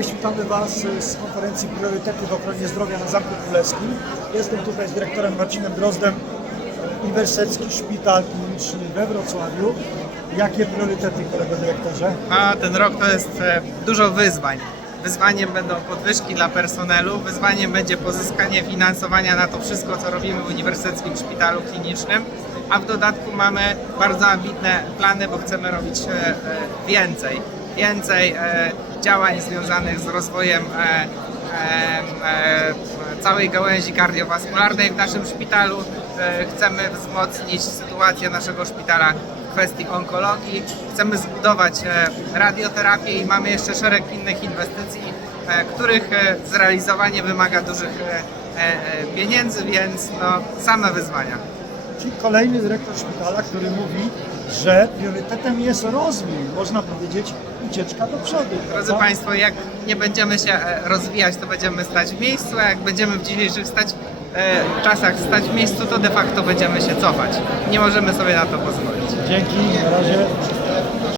Cześć, witamy Was z konferencji Priorytety w ochronie zdrowia na Zamku Królewskim. Jestem tutaj z dyrektorem Marcinem Drozdem, Uniwersytecki Szpital Kliniczny we Wrocławiu. Jakie priorytety, kolego dyrektorze? A ten rok to jest e, dużo wyzwań. Wyzwaniem będą podwyżki dla personelu, wyzwaniem będzie pozyskanie finansowania na to wszystko, co robimy w Uniwersyteckim Szpitalu Klinicznym, a w dodatku mamy bardzo ambitne plany, bo chcemy robić e, e, więcej. Więcej e, działań związanych z rozwojem e, e, całej gałęzi kardiowaskularnej w naszym szpitalu. Chcemy wzmocnić sytuację naszego szpitala w kwestii onkologii. Chcemy zbudować radioterapię i mamy jeszcze szereg innych inwestycji, których zrealizowanie wymaga dużych pieniędzy, więc no, same wyzwania. Czyli kolejny dyrektor szpitala, który mówi, że priorytetem jest rozwój, można powiedzieć ucieczka do przodu. Drodzy prawda? Państwo, jak nie będziemy się e, rozwijać, to będziemy stać w miejscu, a jak będziemy w dzisiejszych stać, e, czasach stać w miejscu, to de facto będziemy się cofać. Nie możemy sobie na to pozwolić. Dzięki, na razie.